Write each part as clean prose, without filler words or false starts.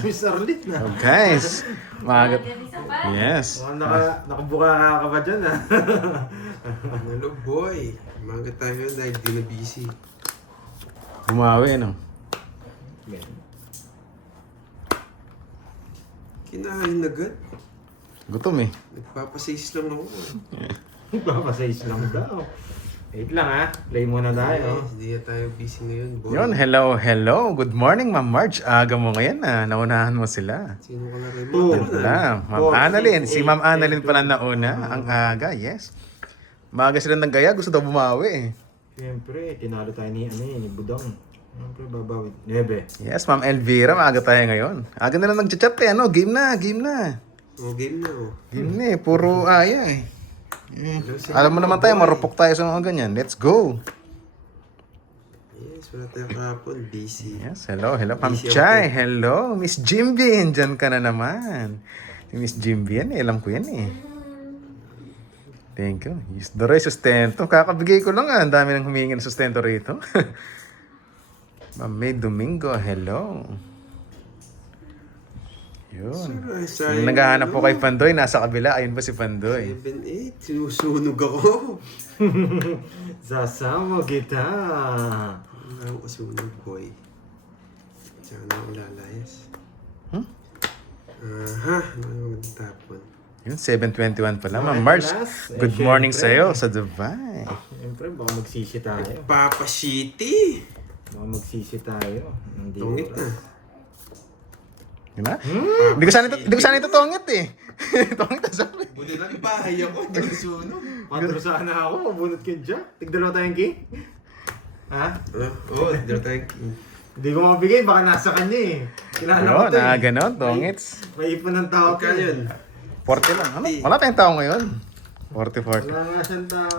Miss Arlit na. Oh, guys, maaga. Yes. Nakabuka ka ba dyan ah? Hello boy, umaga tayo dahil di na busy. Bumawi, no? Kinain agad. Gutom eh. Nagpapasis lang ako. Papasize lang daw. Wait lang ha. Play muna tayo. Hindi na tayo busy ngayon boy. Yun, hello. Good morning, Ma'am Marge. Aga mo ngayon na. Naunahan mo sila. Sino ka na rin Two. mo? Wala. Ma'am Annalyn. Si Ma'am Annalyn pala nauna. Ang aga, yes. Maaga sila ng gaya. Gusto daw bumawi eh. Siyempre, tinalo tayo ni Budong. Siyempre, babawit. Nebe. Yes, Ma'am Elvira. Maaga tayo ngayon. Aga na lang nag-chat eh. Ano? Game na. Oh, game na oh. Game na eh. Puro aya eh. Alam mo naman tayo, marupok tayo sa mga ganyan. Let's go. Yes, wala tayo kahapon. Busy. Yes, hello. Ma'am Busy Chay. ako. Hello. Miss Jimbin. Diyan ka na naman. Si Miss Jimbin, alam ko yan eh. Thank you. Yes, Doray, sustento. Kakabigay ko lang ah. Ang dami nang humingi ng sustento rito. Ma'am May Domingo, hello. Yun. Sorry, Yung naghahanap po kay Pandoy, nasa kabila. Ayun ba si Pandoy? 7-8, sinusunog ako. Sasama kita. Wala akong kasunog boy. Tsaka na ako lalayas. Hmm? Aha, ano tapon. Yun, 7:21 pala. Ma'am Mga Marge, class, good eh, morning syempre. sa'yo sa Dubai. Siyempre, baka magsisi tayo. Papa City. Baka magsisi tayo. Hindi Tungit na. Yun na? Hindi ko sana ito tongit eh. Tongit na sabi. Buti lang bahay ako, hindi ko sunog. Patro sana ako, mabunot ka dyan. Tigdalawa tayong king. Ha? Oo, dito tayo. Hindi ko mabigay, baka nasa kanya eh. Kilala ko Yun, to eh. ganon, tongits. May ipon ng tao Huwag ka to eh. yun. 40 lang. Ano? Wala tayong tao ngayon. 40. Wala nga siyang tao.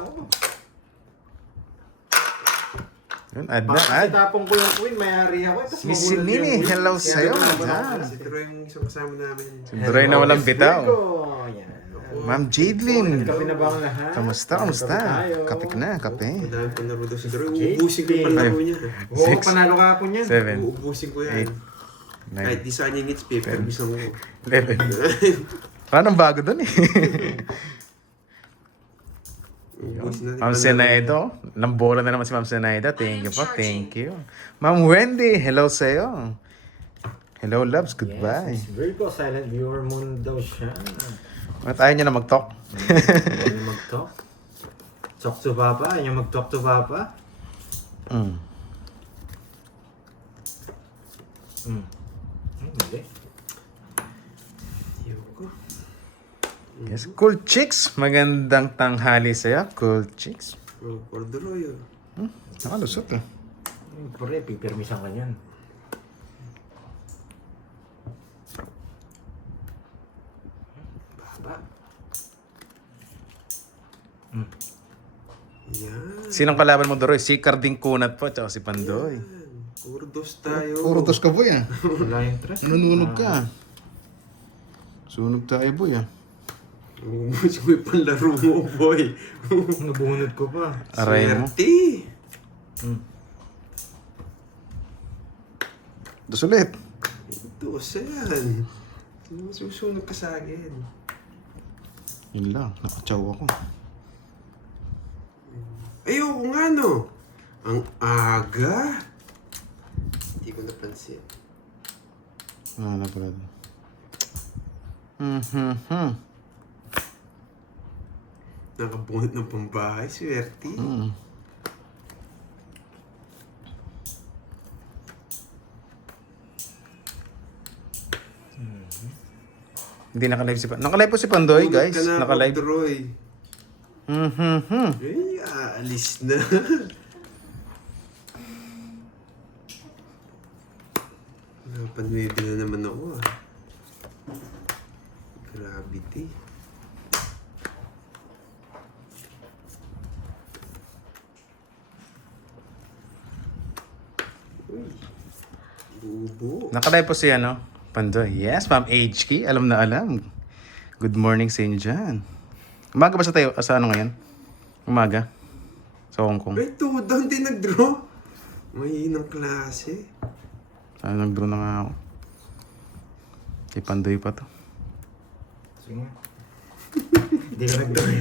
Yun, add na, Baka add. tapong ko yung queen, mayari ako. Tapos Miss mabunot Nini, yung queen. hello Kaya sa'yo, naman madam. ako. Si Troy yung isang kasama namin. Duray na walang Miss bitaw. Virgo. Yan. Ma'am Jadelyn. Kape na ba ang lahat? Kamusta? Kape tayo. Kapik na, kape. Madami pa laro daw si Troy. Uubusin ko yung palaro niya. Oo, Six. panalo ka po niyan. 7, Uubusin ko yan. 8, Kahit 9, di sa kanya ngits, paper bisa mo. 11. Parang bago dun eh. Uubusin natin. Ma'am Senaida. Lambola na naman si Ma'am Senaida. Thank you po, thank you. Ma'am Wendy, hello sa'yo. Hello loves, goodbye. Yes, Miss Virgo, silent viewer muna daw siya. At ayaw niya na mag-talk. Ayaw niya mag-talk. Talk to Papa? Ayaw niya mag-talk to Papa? Mm. Hindi. Ayoko. Yes, cool chicks. Magandang tanghali sa'yo, cool chicks. Oh, Corduroy oh. Nakalusot eh. Pare, pipirmisan ka niyan. Baba. Yan. Sinong kalaban mo, Doroy? Si Carding Kunat po, tsaka si Pandoy. Puro dos tayo. ka boy ah. Wala yung trust. Nanunog ka. Sunog tayo boy ah. Uubusin ko yung palaro mo, boy. Nabunod ko pa. Aray mo. Swerte. Dos ulit. Dos yan. Susunod ka sa akin. Yun lang, nakatsaw ako. Ayoko nga no. Ang aga. Hindi ko napansin. Wala pala doon. Nakabunot ng pambahay. Swerte. Hindi nakalive si Pandoy. Nakalive po si Pandoy, guys. Bunot ka na, Nakalive. Corduroy. Ay, aalis na. Napanwebe na naman ako ah. Gravity. Uy. Bubo. Nakalive po si ano? Pandoy. Yes, Ma'am HK. Alam na alam. Good morning sa inyo dyan. Umaga ba sa tayo? Sa ano ngayon? Umaga? Sa Hong Kong. Ay, tudo. Hindi nag-draw. Mahinang klase. Nag-draw na nga ako. Kay Pandoy pa to. Sige. Hindi ka nagtuloy.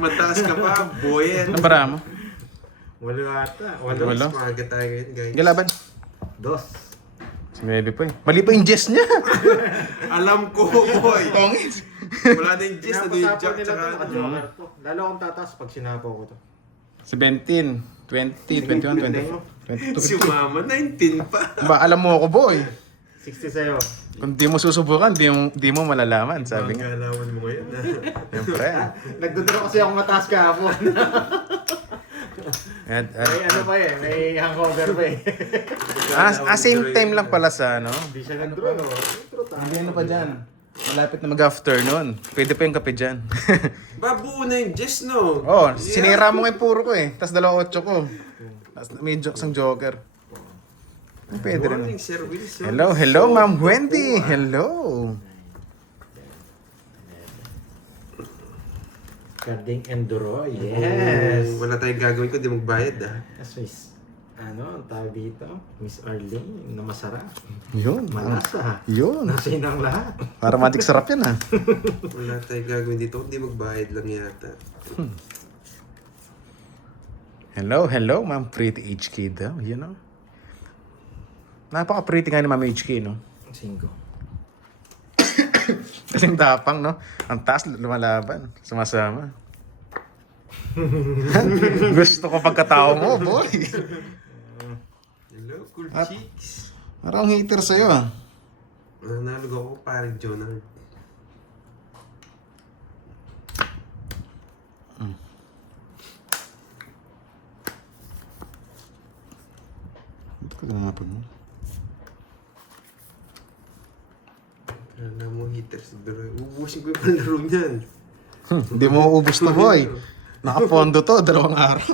Mataas ka pa, boy. Ano para mo? Walo ata. Walo? Smaga tayo ngayon, guys. Galaban. Dos. Si Mebe pa eh. Mali pa yung Jess niya. Alam ko, boy. Tongis. Wala na yung Jess, na yung Pinapasapo Jack, nila tsaka ito, naka-joker to. Lalo akong tataas pag sinapaw ko to. 17, 20, 21, 22. si Mama, 19 pa. Ba, alam mo ako, boy. 60 sa'yo. Kung di mo susubukan, di mo malalaman, sabi nga. Galawan mo ngayon. Siyempre. Nagduduro kasi ako mataas kahapon. At, May ano pa eh, may hangover pa eh. same time lang pala sa ano. Hindi siya nag-draw. Nag-draw tayo. Hindi ano pa dyan. Malapit na mag-afternoon. Pwede pa yung kape dyan. Babuo na yung Jess, no? Oh, sinira mo nga yung puro ko eh. Tapos 2.8 ko. Tapos may isang joker. Pwede rin. Morning, Sir Wilson. Hello, Ma'am Wendy. Hello. Carding Enduro, yes. Wala tayong gagawin ko, di magbayad Yes, miss. Ano, ang tawag dito? Miss Arlene, na masarap. Yun. Malasa. Yun. Nasa inang lahat. Para matik sarap yan ah. Wala tayong gagawin dito, di magbayad lang yata. Hello, Ma'am Pretty HK daw. You know? Napaka-pretty nga ni Ma'am HK, no? 5. Kasing tapang, no? Ang taas, lumalaban. Sumasama. Gusto ko pagkatao mo, boy. Hello, cool At- chicks. Parang hater sa'yo, ah. Nanalog ako, parang Jonah. Ito ka ganapon mo. Kala mo hitters. Ubusin ko yung palaro niyan. Hindi mo uubos to, boy. Nakapondo to, 2 araw.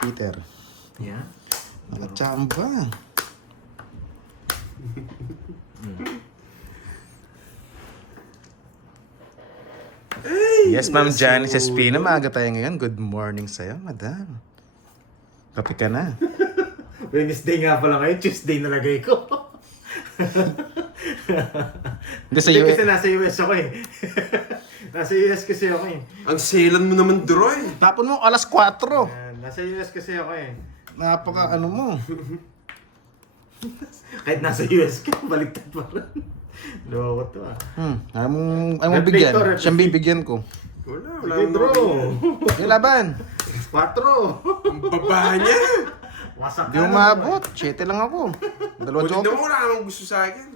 Peter. Yeah. Nakachamba. Yes, Ma'am Janice Espina. Maaga tayo ngayon. Good morning sa'yo, madam. Kape ka na. Wednesday nga pala ngayon, Tuesday nalagay ko. Hindi sa Hindi US. kasi nasa US ako eh. Nasa US kasi ako eh. Ang selan mo naman, Droy. Tapon mo, alas 4. Ayan, nasa US kasi ako eh. Napaka ano mo. Kahit nasa US ka, baliktad pa rin. Loko to ah. Ayaw mong bigyan. Reflector. Siyang bibigyan ko. Wala Sige bro. Yung laban. 4. Ang baba niya. Wasak Di umabot. 7 lang ako. 2 Buti joker. naman wala namang gusto sa akin.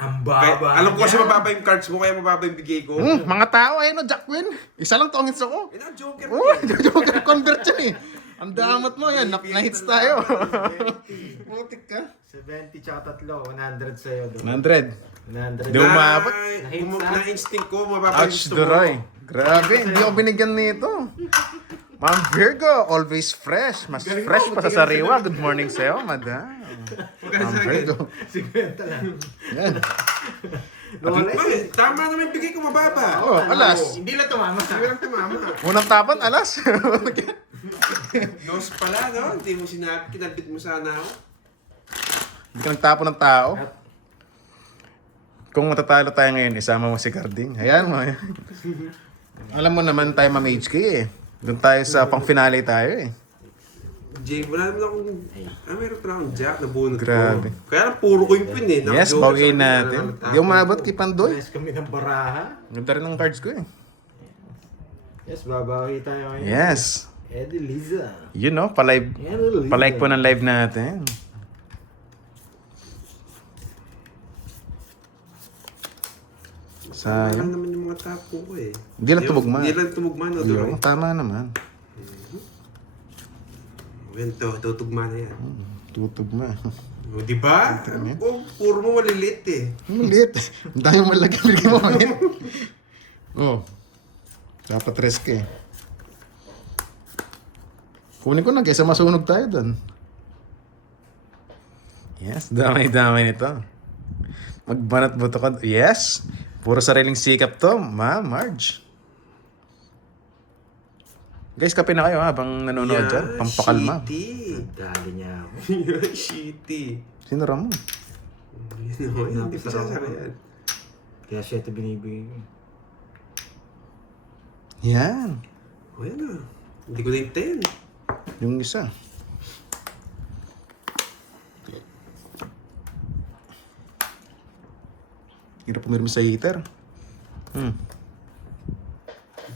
Ang Kaya, baba. alam ko kasi mababa yung cards mo, kaya mababa yung bigay ko. Mga tao, ayun o, Jacqueline. Isa lang tongits ako. Eh na, Joker. Oh, joker convert yan eh. Ang damot mo yan. Na-hits tayo. Putik ka. 70 tsaka 3, 100 sa'yo. 100. 100. Di umabot. Na-instinct ko, mababa yung Ouch, gusto mo. Duroy. Grabe, hindi ako binigyan nito. Ma'am Virgo, always fresh. Mas Galing fresh mo, pa sa buti ka sariwa. Good morning sa'yo, madam. Ma'am Virgo. 50 lang. Yan. Bakit? Tama naman yung bigay ko, mababa. Oh, alas. Hindi lang tumama. Hindi lang tumama. Unang tapan, alas. Dos pala, no? Hindi mo sinabi, kinalbit mo sana ako. Hindi ka nagtapon ng tao. Kung matatalo tayo ngayon, isama mo si Carding. Ayan mo. Alam mo naman tayo, Ma'am HK eh. Doon tayo sa pang-finale tayo eh. Jay, wala naman akong... meron pala akong jack na bunot Grabe. ko. Kaya lang puro ko yung pin eh. Yes, Naka-joker bawiin sa akin, natin. naka- Hindi umabot kay Pandoy. Nice kami ng baraha. Ganda rin ng cards ko eh. Yes, babawi tayo ngayon. Yes. Edeliza. You know, pa-live. Edeliza. Pa-like po ng live natin. Wala Sayang. naman yung mga tapo ko eh. Hindi lang tumugma. Hindi lang tumugma, no? Doon. Yung, tama naman. Ganito, tutugma na yan. Tutugma. O, di ba? O, puro mo malilit eh. Maliit. Ang dami malaki. Bigyan mo maliit. Oh. Dapat risk eh. Kunin ko na kaysa masunog tayo doon. Yes, damay-damay nito. Magbanat buto ka. Yes. Puro sariling sikap to, Ma'am Marge. Guys, kape na kayo habang nanonood dyan. Pampakalma. Shitty. Dali niya ako. Yan, shitty. Sinura mo. Yun o, hindi pa sasara yan. Kaya siya ito binibigay ko. Yan. O yan na. Hindi ko na yung 10. Yung isa. Hirap pumirmi sa heater.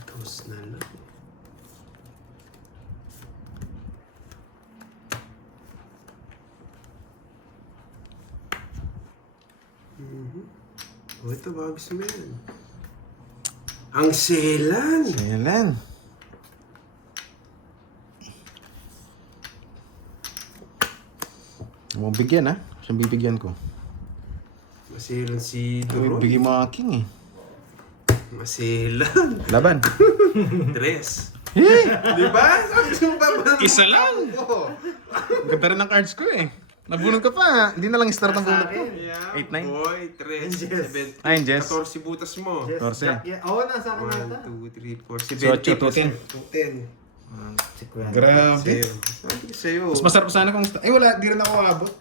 Toast na lang. O ito, baka gusto mo yan. Ang selan! Ayan. Huwag mong bigyan ha. Siyang bibigyan ko. Maselan si Uy, Duroy. bigyan mo aking eh. Maselan. Laban. Tres. Eh! Di ba? Sabi mo pa ba? Isa lang! Oo. Ang ganda rin ng cards ko eh. Nabunod ka pa. Hindi na lang start ng bunod ko. Yeah, 8-9? boy. Tres. Yes. 7. Ayun, Jess. 14 butas mo. Yes, Torse. Jack, yeah. Oo, nasa akin nata. 1, 2, 3, 4, So, 210. 210. Si Kuya. Grabe. Sa'yo. Sabi ko sa'yo. Mas masarap sana kung... Eh wala, di rin ako abot.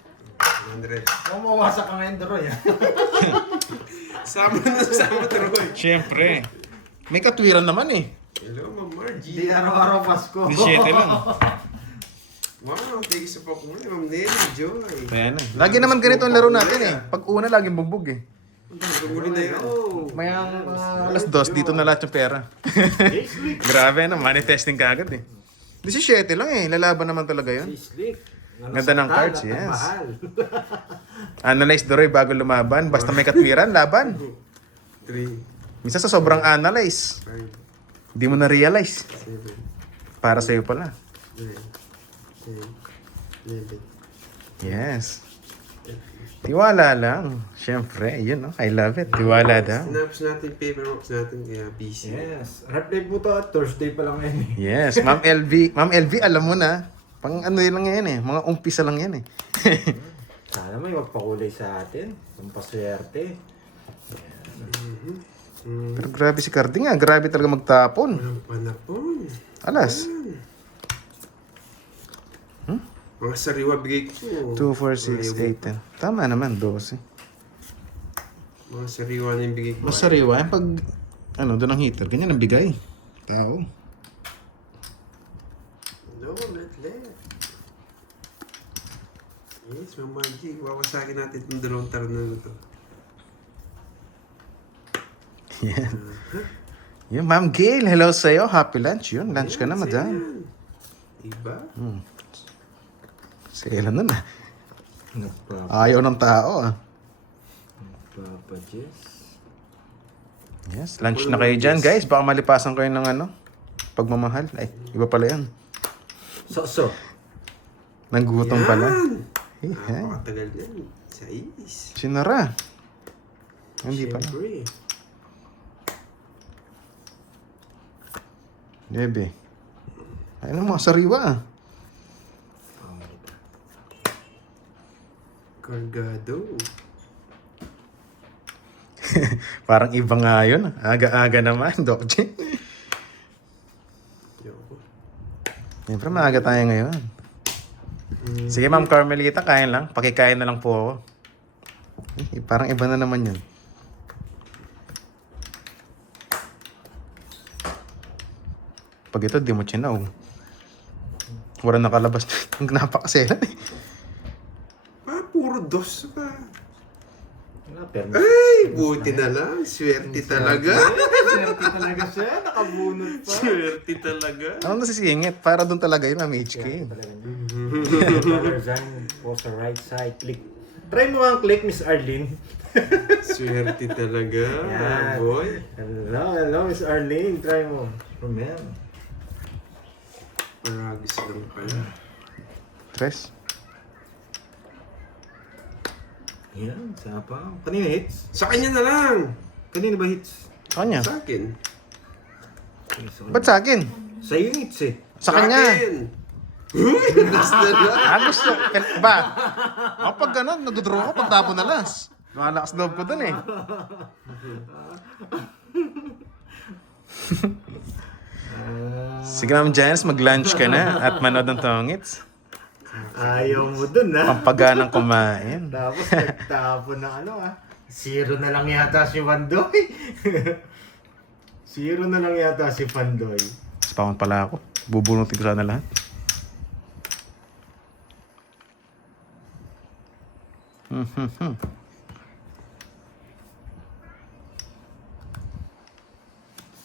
100. Kung mawasak ka ngayon, Doroy. Sama na sama, Troy. Siyempre. May katwiran naman eh. Hello, Ma'am Margie. Hindi araw-araw Pasko. 17 lang. Wow, thank you sa pakulay. Ma'am Nelly, Joy. Ayan eh. Lagi naman ganito ang laro natin eh. Pag una, laging bugbog eh. Paguli na yun. Mayang alas 2, dito na lahat yung pera. Grabe na, manifesting ka agad eh. 17 lang eh, lalaban naman talaga yun. Slick. Ganda ng cards, yes. Analyze Doroy bago lumaban, basta may katwiran, laban. 3, Minsan sa sobrang analyze, 5, hindi mo na-realize. 7, Para sa'yo pala. 9, 10, 11. Yes. Tiwala lang. Siyempre, yun no? I love it. Tiwala daw. Sinapos natin paperworks natin kaya busy. Yes. Replay po to at Thursday pa lang ngayon eh. Yes, Ma'am LV. Ma'am LV, alam mo na. Pang ano yun lang yan eh. Mga umpisa lang yan eh. Sana may magpakulay sa atin. Pampaswerte. Pero grabe si Cardi nga. Grabe talaga magtapon. Walang panapon. Alas. Mga sariwa bigay ko. 2, 4, 6, 8, 10. Tama naman, 12. Mga sariwa na yung bigay ko. Mas sariwa yan pag ano, doon ang heater. Ganyan ang bigay. Tao. No, not left. Yes, Ma'am Margie. Wawasakin natin itong dalawang tarunan na to. Yan. Yun, Ma'am Gail. Hello sa'yo. Happy lunch. Yun, lunch ka na, madam. Yan. Diba? Sila nun ah. Nagpapa Ayaw ng tao ah. Jess. Yes, lunch na kayo dyan guys. Baka malipasan kayo ng ano, pagmamahal. Ay, iba pala yan. So. Nanggutom pala. Hey, Napakatagal yan. Sa is. Sinara. Hindi pala. Siyempre. Bebe. Ayun mga sariwa ah. Cargado. Parang iba nga yun. Aga-aga naman, Doc J. Yoko. Siyempre, maaga tayo ngayon. Sige, Ma'am Carmelita, kain lang. Pakikain na lang po ako. Parang iba na naman yun. Pag ito, di mo chinaw. Wala nakalabas. Napakaselan eh. Puro dos pa. Pero Ay, buti na lang. Swerte talaga. swerte talaga siya. Nakabunot pa. Swerte talaga. Ano nasisingit? Para doon talaga yun, Ma'am HK. Talaga niya. Dollar sign po sa right side. Click. Try mo ang click, Miss Arlene. Swerte talaga. Yan. Boy. Hello, Miss Arlene. Try mo. Remember. Paragis lang pala. Tres. Yan, sapa. Kanina hits? Sa kanya na lang. Kanina ba hits? Kanya? Sa akin. Ba't sa akin? Sa iyo hits eh. Sa kanya. akin. Last na lang. Gusto. Ba? Pag ganun, nag-draw ko pag tapo na las. Malakas loob ko dun eh. Sige Ma'am Janice, mag-lunch ka na at manood ng Tongits. Ayaw mo dun, ha? Pampaganang kumain. Tapos nagtapon ng ano, ha? Zero na lang yata si Pandoy. Zero na lang yata si Pandoy. Spawn pala ako. Bubunutin ko sana lahat.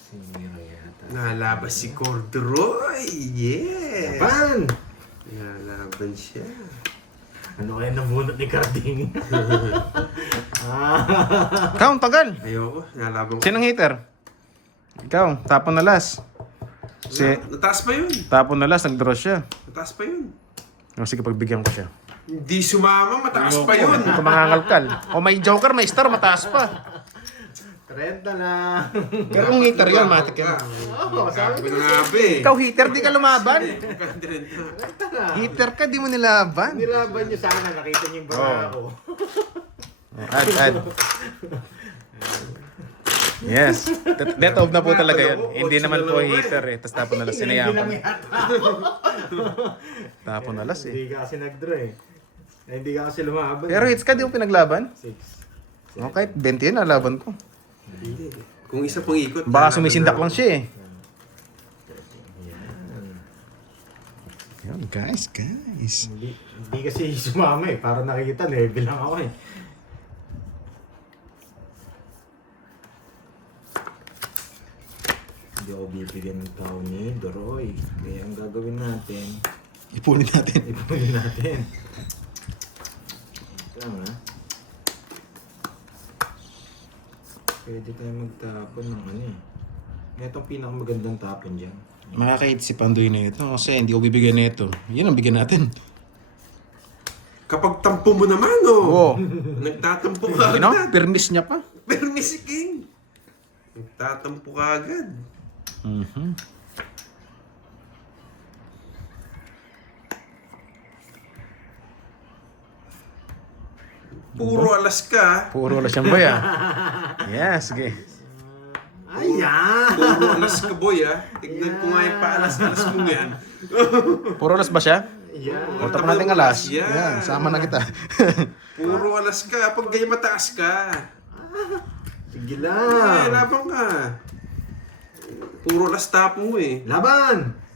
Zero yata. Nalabas si Corduroy! Yeah! Pan! Nalaban siya. Ano kaya nabunot ni Carding? Ikaw, ang tagal. Ayoko, nalaban ko. Sinong hater? Ikaw, tapon na last. Nataas pa yun. Tapon na last, nag-draw siya. Nataas pa yun. O sige, pagbigyan ko siya. Hindi sumama, mataas pa yun. Ito mangangalkal. O may joker, may star, mataas pa. 30 na. Pero kung hater yun, matik yun. Oo, sabi ko. Binabi. Ikaw hater, di ka lumaban. 30 na. Hater ka, di mo nilaban. Nilaban niyo sana, nakita niyo yung baka ko. Add. Yes. Death of na po talaga yun. Hindi naman po hater eh. Tapos tapon na las. Hindi lang Sinayaman. yata. Tapon na las eh. Hindi ka kasi nag-draw eh. Hindi ka kasi lumaban. Pero hits ka, di mo pinaglaban? 6. Okay, 20 yun, nalaban ko. Hindi. Kung isa pong ikot. Baka nalaban sumisindak na lang ako. siya eh. Yan. Yun, guys. Hindi kasi sumama eh. Para nakikita, level lang ako eh. Hindi ako bibigyan ng tao ni Doroy. Kaya ang gagawin natin, Ipunin natin. ipunin natin. Ito lang ha. Pwede tayo magtapon ng ano eh. Itong pinakamagandang tapon dyan. Makakait si Pandoy na ito kasi hindi ko bibigyan na ito. Yun ang bigyan natin. Kapag tampo mo naman, oh. Oo. Nagtatampo ka You know, agad. permis niya pa. Pero ni si King. Nagtatampo ka agad. Puro alas ka. Puro wala siyang boy ah. Yes, sige. Ayan! Puro alas ka, boy, ah. Tignan ko nga yung paalas-alas mo yan. Puro alas ba siya? Ayan! O tapos natin alas. Yan. Yan, sama na kita. Puro alas ka. Pag ganyan mataas ka. Sige Ay, lang! labang ka. Puro alas tapo mo eh. Laban!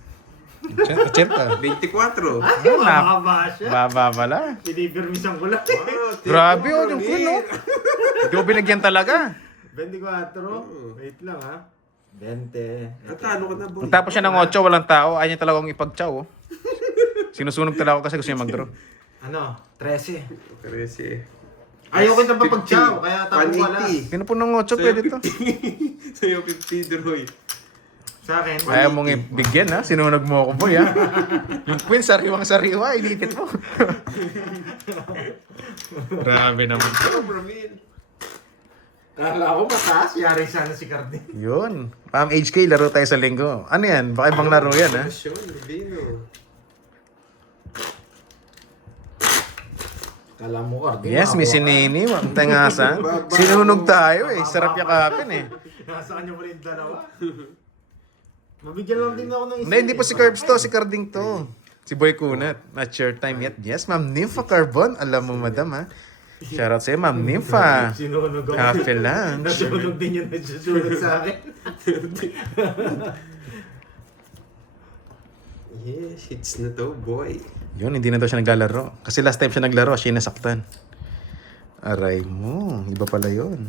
80. 24. Ayun na. Mahaba siya! Baba pala. Pinipirmisan ko lang. Grabe oh, yung queen oh. Hindi ko binigyan talaga. 24. Wait lang ha. 20. Natalo ka na, boy. Tapos siya ng 8, walang tao. Ayaw niya talagang ipag-chow oh. Sinusunog talaga ako kasi gusto niya mag-draw. Ano? 13. Kasi. Ayaw ko na papag-chow, kaya tapo wala. 180. Sino po ng 8 pwede to? Sa'yo 50, Droy. Sa akin, Ayaw mong ibigyan ha. Sinunog mo ako boy ha. Yung queen, sariwang-sariwa. Ilipit mo. Grabe naman. Bramil. Kala ko mataas, yari sana si Cardin. Yun. Ma'am HK, laro tayo sa linggo. Ano yan? Baka ibang laro yan ha. Pasyon, Vino. Kala mo Cardin. Yes, may sinini. Tangasan. Sinunog tayo eh. Sarap yakapin eh. Nasa kanya pa rin dalawa. Mabigyan lang din ako ng isa. Hindi po si Curbs to. Si Carding to. Si Boy Kunat. Not your time yet. Yes, Ma'am Nympha Carbon. Alam mo, madam ha. Shoutout sa'yo, Ma'am Nympha. Sinunog ako. Cafe lunch. Nasunog din yung nagsusunog sa akin. Yes, hits na to, boy. Yun, hindi na daw siya naglalaro. Kasi last time siya naglaro, siya yung nasaktan. Aray mo. Iba pala yun.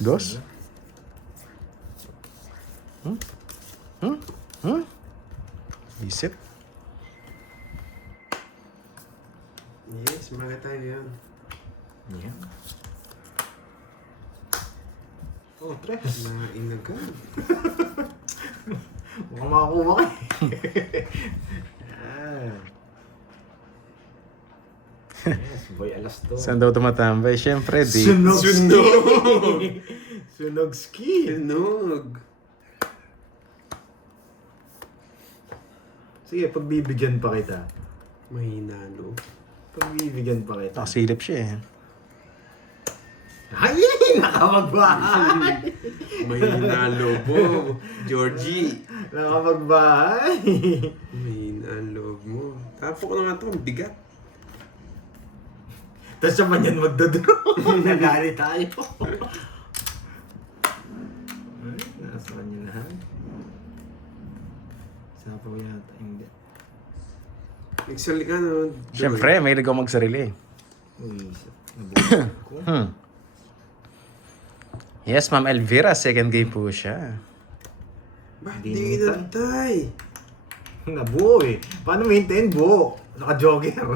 Dos? Isip? Yes, mga tayo yan. Yeah. Oh, 3. Mainagan. Mukhang makakuha ka Yan. Yes, boy, alas to. Saan daw tumatambay? Siyempre, di. Sunog Sunog! ski! Sunog ski! Tunog. Sige, pagbibigyan pa kita. Mahina, no? Pagbibigyan pa kita. Nakasilip siya eh. Ay, nakapagbahay! May hinalo mo, Georgie. Nakapagbahay! May hinalo mo. Tapo ko na nga ito, ang bigat. Tapos siya man yan magdodro. Nagari tayo. Ay, nasaan yun lahat? Sapaw yata, hindi. Excel ka, no? Siyempre, may ligaw magsarili. Uy, nabuhay ko. Yes, Ma'am Elvira, second game po siya. Ba't Hindi di mo inantay? Nabuo eh. Paano maintain buo? Naka-jogger.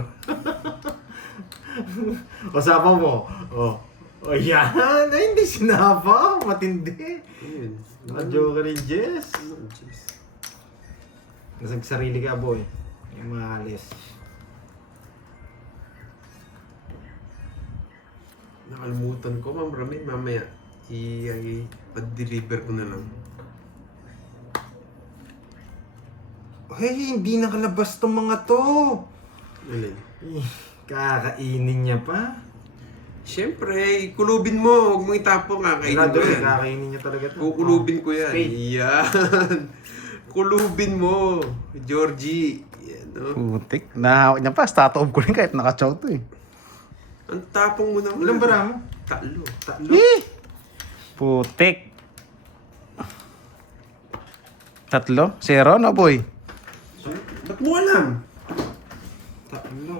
O sapaw mo. O yan. Ay, hindi sinapaw. Matindi. Ayun. Naka-jogger yung Jess. Oh, jeez. Nasagsarili ka, boy. Yung mga alis. Nakalimutan ko, Ma'am Rami, mamaya i-deliver ko na lang. Hey, hindi nakalabas tong mga to. Alin? Eh, kakainin niya pa. Siyempre, kulubin mo. Huwag mo itapong, kakainin Sigurado mo eh, yan. kakainin niya talaga to. Kukulubin ko yan. Spade. Yan. Kulubin mo, Georgie. Yan, no? Putik. Nahawak niya pa. Statue ko rin kahit nakachow to eh. Ang tapong mo naman. Ilang bara mo? Tatlo. Tatlo? Putik. Tatlo? Zero na boy. Ba't mo alam? Tatlo.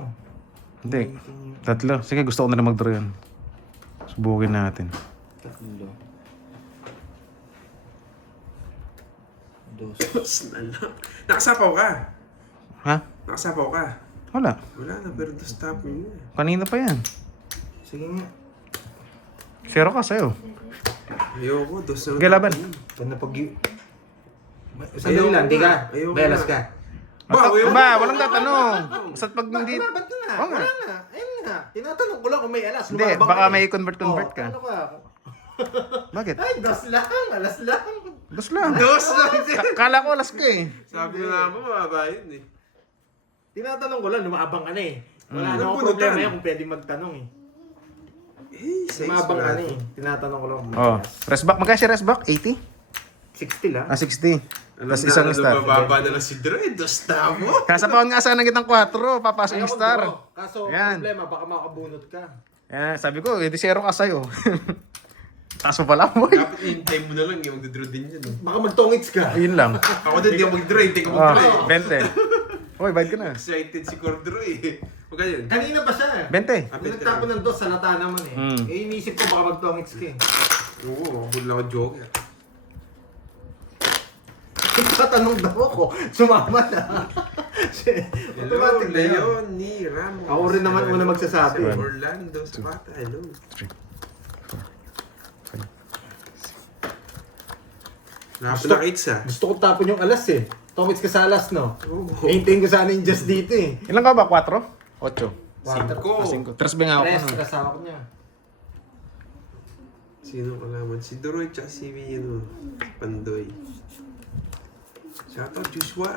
Hindi. Tatlo. Sige, gusto ko na rin mag-draw yan. Subukin natin. Tatlo. Dos. Tapos na lang. Nakasapaw ka. Ha? Nakasapaw ka. Wala. Wala na, pero dos tapong mo. Kanina pa yan. Sige nga. Zero ka sa'yo. Ayoko, dos na. Okay, laban. Pag napag... Sandali lang, di ka. Ayoko Belas na. ka. Walang tatanong. Basta't pag hindi... Ba't na? Oo nga. Wala na. Ayun nga. Tinatanong ko lang kung may alas. Hindi, Lumabang baka ka eh. may convert ka. Ano ka? Bakit? Ay, dos lang. Alas lang. Dos lang. Dos lang. Kala ko alas ka eh. Sabi ko na mo, mababa yun eh. Tinatanong ko lang, lumabang ka na eh. Wala na Anong akong punutan? problema yan kung pwede magtanong eh. Lumabang ka na eh. Tinatanong ko lang kung may Oh, alas. rest back. Magkano siya rest back? 80? 60 lang. Ah, 60. Alam Tapos na, isang star. mababa na lang si Dre. Dos na mo. Kasapawan nga sana kitang 4. Papasok yung Ayaw star. ko, bro. Kaso, Yan. problema, baka makabunot ka. Yan, sabi ko, edi zero ka sa'yo. Taas mo pala, boy. Dapat in-time mo na lang yung magdodro din yun. Baka magtongits ka. Ayun lang. Ako din, di ako mag-draw. Hindi ko Ah, mag-draw. 20. Hoy, bayad ka na. Excited si Cordro eh. Huwag ganyan. Kanina pa siya eh. 20. Ah, Nung nagtapo ng dos, salata naman eh. Hmm. Eh, iniisip ko baka magtongits ka eh. Oo, hula ko joke. Tatanong daw ako, sumama na. Hello, Automatic na yun. Leon ni Ramos. Ako rin naman una magsasabi. Sa Orlando, Zapata, hello. 3. Nakapalakits ah. Gusto ko tapon yung alas eh. Tongits ka sa alas, no? Oo. Maintain ko sana yung just dito eh. Ilan ka ba? 4? 8? Cinco. 5. Tres ba nga ako Tres, na? kasama ko niya. Sino kalaman? Si Doroy tsaka si ano, Pandoy. Shoutout Joshua.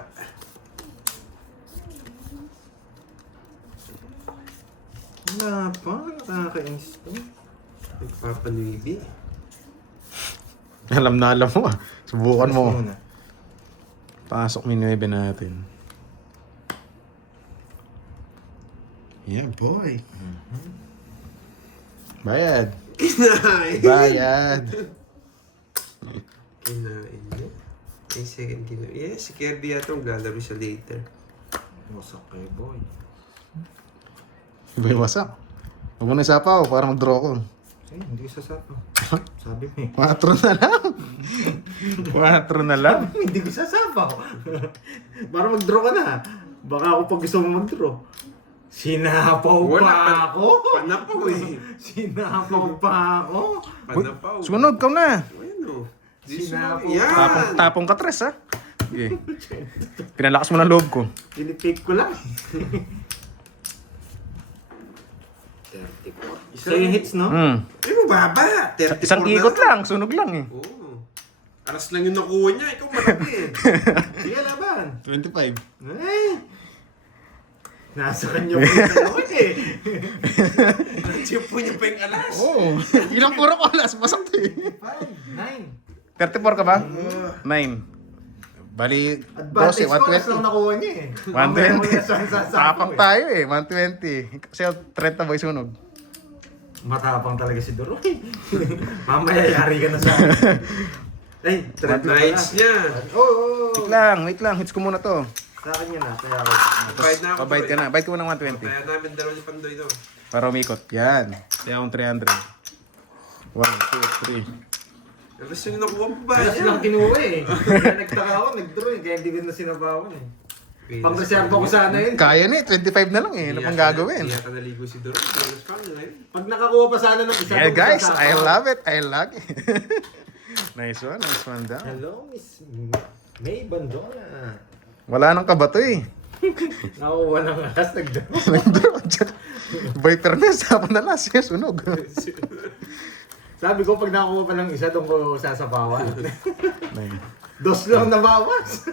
Wala pa, nakakainis to. Nagpapanuibi. Alam na alam mo ah. Subukan mo. Muna. Pasok mo yung 9 natin. Yeah, boy. Bayad. Kinain! Bayad. Kinain niya. May second kinain. Yes, si Kirby yata ang gallery siya later. Wasak kayo, boy. Iba yung wasak. Huwag mo na isapaw para mag-draw ko. Eh, hindi ko sasapaw. Sabi mo eh. 4 na lang. 4 na lang. Hindi ko sasapaw. Para mag-draw ka na. Baka ako pag gusto mo mag-draw. Sinapaw pa ako? Panapaw eh. Sinapaw pa ako? Panapaw. Sunod ka na. Ano? Sinapaw. Yan! Tapong ka tres ha. Okay. Pinalakas mo ng loob ko. Pinipake ko lang. 34. So yung hits, no? Ay, mababa! 34 Isang na. ikot lang. Sunog lang eh. Oo. Aras lang yung nakuha niya. Ikaw marami eh. Sige, laban. 25. Ay! Nasa kanya po yung dalawin eh. Chipo niya pa yung alas. Oo. Ilang puro ko alas. Masak to eh. 5, 9. 34 ka ba? 9. Bali, 12, Advantage ko, alas 120. lang nakuha niya eh. Mamaya mo na siyang 120. sasako Tapang eh. tayo eh, 120. Kasi 30 boy sunog. Matapang talaga si Duroy. Mamaya yari ka na sa akin. Ay, 30 na Nights niya. Oo. Wait lang. Hits ko muna to. Sa akin yan kaya ako. Bayad na ako. Pabayad ka na. Bayad ko muna ng 120. Kaya namin dalawa ni Pandoy to. Para umikot. Yan. Kaya akong 300. 1, 2, 3. Alas yung nakuha pa ba? Alas lang kinuha eh. Kaya nagtaka ako, nag-draw eh. Kaya hindi ko na sinabawan eh. Pang-reserva ko sana yun. Kaya na eh. 25 na lang eh. Ano pang gagawin? Hindi yata naligo si Doro. Bonus pa na ngayon. Pag nakakuha pa sana ng isa. Yeah doon guys, sa I sapa. love it. I love it. Nice one down. Hello, Miss May Bandona. Wala nang kabato eh. Nakuha ng alas, nag-draw. Nag-draw. Boy Pernes, hapon na last. Yes, sunog. Sabi ko, pag nakakuha pa ng isa, doon ko sasapawan. Nine. Dos lang nabawas.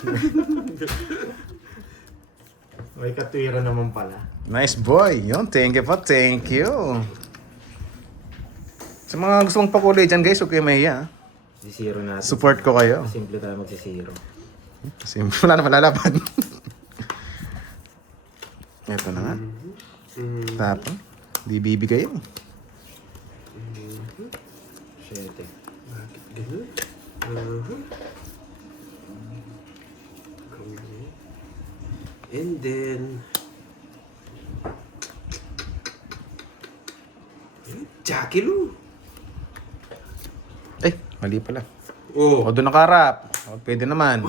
May katwira naman pala. Nice boy. Yun, thank you po. Thank you. Sa mga gusto mong pakulay dyan guys, huwag kayo mahiya. Sisiro natin. Support ko kayo. Simple tayo magsisiro. Kasi wala na malalaban. Ito na nga. Tapon. Di bibigay yun. Shit eh. Bakit ganun? And then... Jackie Lou. Ay, mali pala. Oh. O, doon nakaharap. O, pwede naman.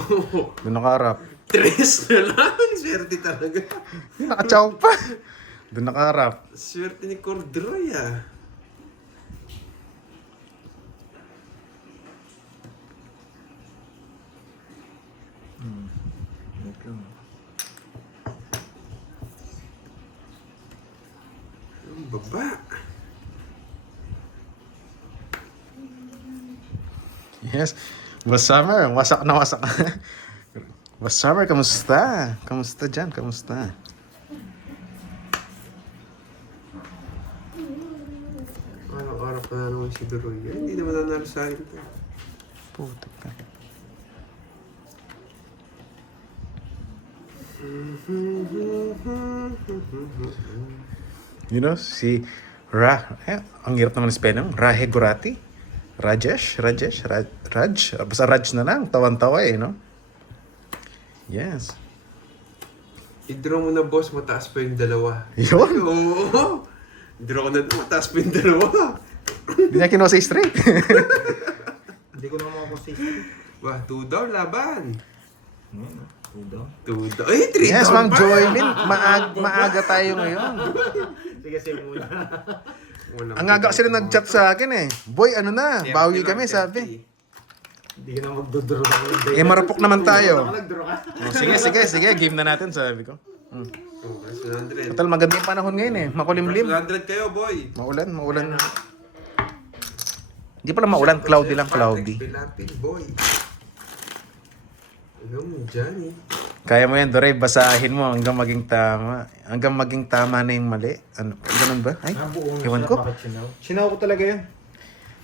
Doon nakaharap. 3 na lang. Swerte talaga. Nakachaw pa. Doon nakaharap. Swerte ni Cordroy ah. Ang baba. Yes. Was summer. Wasak na wasak. Was summer. Kamusta? Kamusta dyan? Kamusta? Araw-araw pa na naman si Duroy. Hindi naman nanalo sa akin to. Putik ka. You know, si ang hirap naman spell ng Rahe Gurati. Raj. Basta Raj na lang. Tawan-tawa eh, no? Yes. I-draw mo na boss, mataas pa yung dalawa. Yun. Oo. I-draw ko na doon, mataas pa yung dalawa. Hindi niya kinuha sa straight. Hindi ko naman ako safe. Wah, 2 daw laban. Udo. 2 daw. Ay, 3 Yes, daw Ma'am pa. Joylyn. Maaga tayo ngayon. Sige, sige muna. Ang aga kasi rin nag-chat sa akin eh. Boy, ano na? Bawi kami, sabi. Hindi ka na magdodraw ng Eh, marupok naman tayo. Nag-draw ka? Oh, sige. Game na natin, sabi ko. Oh, plus 100. Total, maganda yung panahon ngayon eh. Makulimlim. 100 kayo, boy. Maulan. Hindi pala maulan, cloudy lang, cloudy. Pilapil, boy. Alam mo dyan eh. Kaya mo yan, Doray, basahin mo hanggang maging tama. Hanggang maging tama na yung mali. Ano, ganun ba? Ay, ewan ko. Bakit sinaw? Sinaw ko talaga yun.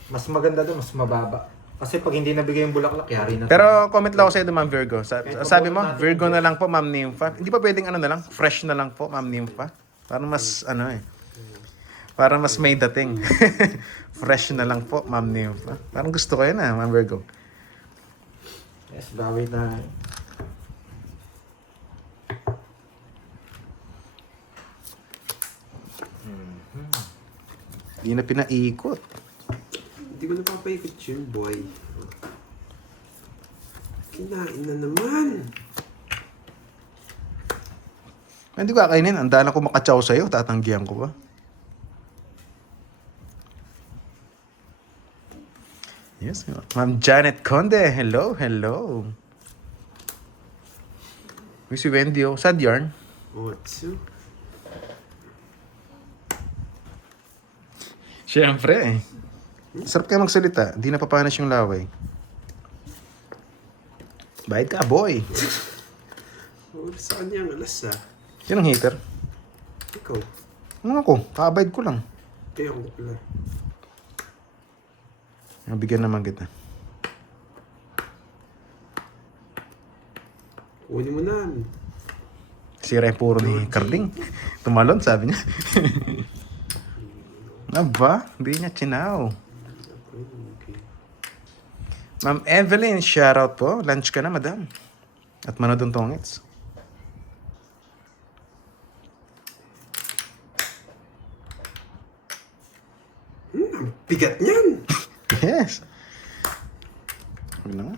Mas maganda doon, mas mababa. Kasi pag hindi nabigay yung bulaklak, yari na. Pero comment lang ako sa iyo, Ma'am Virgo. Sabi mo, Virgo na lang po, Ma'am Nympha. Hindi pa pwedeng ano na lang, fresh na lang po, Ma'am Nympha. Para mas, ano eh. Para mas may dating. Fresh na lang po, Ma'am Nympha. Parang gusto ko yun Ma'am Virgo. Yes, bawi tayo. Hindi na pinaikot. Hindi ko napapaikot yun, boy. Kinain na naman. Hindi ko kakainin. Ang dala ko makatsaw sa'yo. Tatanggihan ko ba? Yes. Ma'am Janet Conde. Hello. Uy, si Wendy oh. Sad yarn. What's up? Siyempre eh. Sarap kayo magsalita. Di napapanas yung laway. Bayad ka, boy. Oh, sa kanya ang alas ah. Yan ang hater. Ikaw. Ano ko? Ka-abide ko lang. Kaya ako pala. Nabigyan naman kita. Kunin mo na. Sira yung puro ni Carding. Tumalon, sabi niya. Aba, hindi niya chinaw. Okay. Ma'am Evelyn, shoutout po. Lunch ka na, madam. At manodong tongits. Ang bigat niyan. Yes. Huwag na nga.